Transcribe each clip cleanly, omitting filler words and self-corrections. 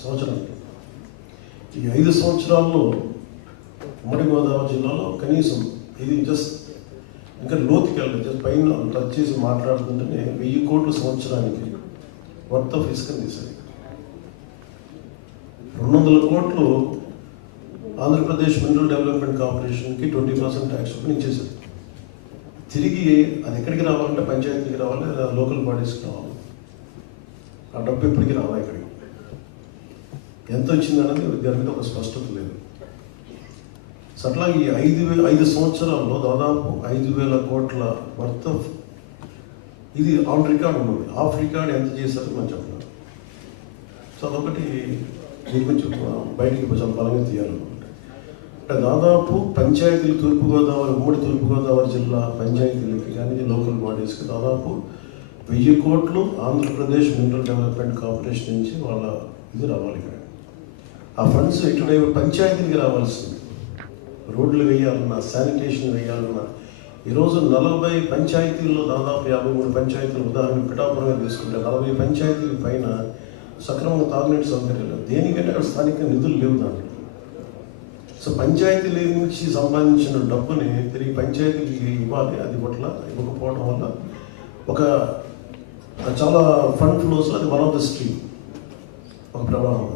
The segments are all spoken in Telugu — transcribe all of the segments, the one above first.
సంవత్సరాలు. ఈ 5 సంవత్సరాల్లో ఉమ్మడి గోదావరి జిల్లాలో కనీసం ఇది జస్ట్ ఇంకా లోతుకి వెళ్ళదు, జస్ట్ పైన టచ్ చేసి మాట్లాడుతుంటేనే 1000 కోట్ల సంవత్సరానికి వర్త్ ఆఫ్ ఇసుకని తీశారు. 200 కోట్లు ఆంధ్రప్రదేశ్ మినరల్ డెవలప్మెంట్ కార్పొరేషన్కి 20% ట్యాక్స్ ఇచ్చేసారు. తిరిగి అది ఎక్కడికి రావాలంటే పంచాయతీకి రావాలి, లోకల్ బాడీస్కి రావాలి. ఆ డబ్బు ఎప్పటికీ రావాలి. ఇక్కడికి ఎంత వచ్చిందన్నది దాని మీద ఒక స్పష్టత లేదు. సో అట్లా ఈ 5 సంవత్సరాల్లో దాదాపు 5,000 కోట్ల వర్త్ ఆఫ్ ఇది ఆన్ రికార్డ్ ఉన్నది. ఆఫ్ రికార్డ్ ఎంత చేశారో మనం చెప్పలేదు. సో అదొకటి దీని గురించి బయటికి కొంచెం బలంగా తీయాలన్నమాట. అంటే దాదాపు పంచాయతీలు ఉమ్మడి తూర్పుగోదావరి జిల్లా పంచాయతీలకి కానీ లోకల్ బాడీస్కి దాదాపు 1000 కోట్లు ఆంధ్రప్రదేశ్ మినరల్ డెవలప్మెంట్ కార్పొరేషన్ నుంచి వాళ్ళ ఇది రావాలి. ఇక్కడ ఆ ఫండ్స్ ఇటువైపు పంచాయతీలకి రావాల్సింది. రోడ్లు వేయాలన్నా, శానిటేషన్ వేయాలన్నా ఈరోజు 40 పంచాయతీల్లో దాదాపు 53 పంచాయతీలు, ఉదాహరణ పిఠాపురంగా తీసుకుంటే 40 పంచాయతీల పైన సక్రమంగా తాగునీటి సౌకర్యం లేదు. దేనికంటే అక్కడ స్థానిక నిధులు లేవు దాంట్లో. సో పంచాయతీల నుంచి సంపాదించిన డబ్బుని తిరిగి పంచాయతీలకి ఇవ్వాలి. అది ఇవ్వకపోవడం వల్ల ఒక చాలా ఫండ్ ఫ్లోస్ అది వన్ ఆఫ్ ద స్ట్రీమ్, ఒక ప్రవాహం.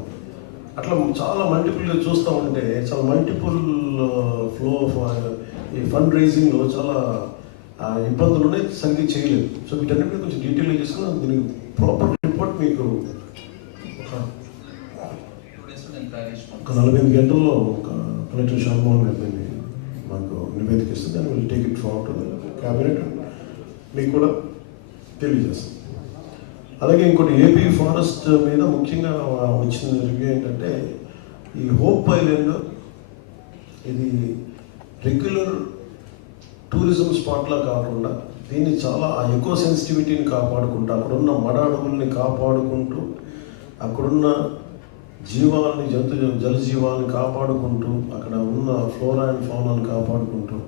అట్లా చాలా మల్టిపుల్గా చూస్తూ ఉంటే చాలా మల్టిపుల్ ఫ్లో ఆఫ్ ఈ ఫండ్ రైజింగ్లో చాలా ఇబ్బందులు ఉన్నాయి, సరిగ్గా చేయలేదు. సో వీటన్నిటిని కొంచెం డీటెయిల్గా చేసుకుని దీనికి ప్రాపర్ రిపోర్ట్ మీకు ఒక 45 గంటల్లో కలెక్టర్ షామోహన్ గారిని మాకు నివేదిక ఇస్తుంది. దాన్ని will take it forward to the cabinet, మీకు కూడా తెలియజేస్తాం. అలాగే ఇంకోటి ఏపీ ఫారెస్ట్ మీద ముఖ్యంగా వచ్చిన రివ్యూ ఏంటంటే ఈ హోప్ ఐలాండ్ ఇది రెగ్యులర్ టూరిజం స్పాట్లా కాకుండా దీన్ని చాలా ఆ ఎకో సెన్సిటివిటీని కాపాడుకుంటూ అక్కడున్న మడ అడవుల్ని కాపాడుకుంటూ అక్కడున్న జీవాలని జలజీవాలని కాపాడుకుంటూ అక్కడ ఉన్న ఫ్లోరా అండ్ ఫౌనాని కాపాడుకుంటూ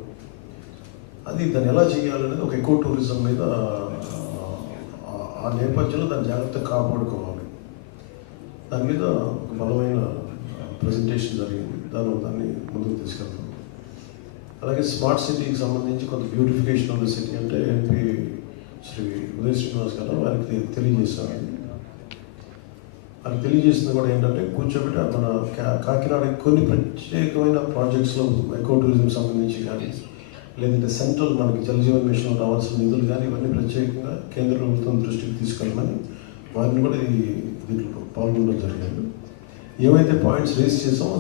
అది దాన్ని ఎలా చేయాలనేది ఒక ఎకో టూరిజం మీద ఆ నేపథ్యంలో దాన్ని జాగ్రత్తగా కాపాడుకోవాలి. దాని మీద ఒక బలమైన ప్రజెంటేషన్ జరిగింది. దాన్ని ముందుకు తీసుకెళ్తాం. అలాగే స్మార్ట్ సిటీకి సంబంధించి కొంత బ్యూటిఫికేషన్ ఆఫ్ ద సిటీ అంటే ఎంపీ శ్రీ ఉదయ్ శ్రీనివాస్ గారు వారికి తెలియజేశారు. అది తెలియజేసింది కూడా ఏంటంటే కూర్చోబెట్టి మన కాకినాడకి కొన్ని ప్రత్యేకమైన ప్రాజెక్ట్స్లో ఎకో టూరిజం సంబంధించి కానీ లేదంటే సెంట్రల్ మనకి జలజీవన్ మిషన్ రావాల్సిన నిధులు కానీ ఇవన్నీ ప్రత్యేకంగా కేంద్ర ప్రభుత్వం దృష్టికి తీసుకెళ్ళమని వారిని కూడా దీంట్లో పాల్గొనడం జరిగింది. ఏవైతే పాయింట్స్ రేస్ చేసామో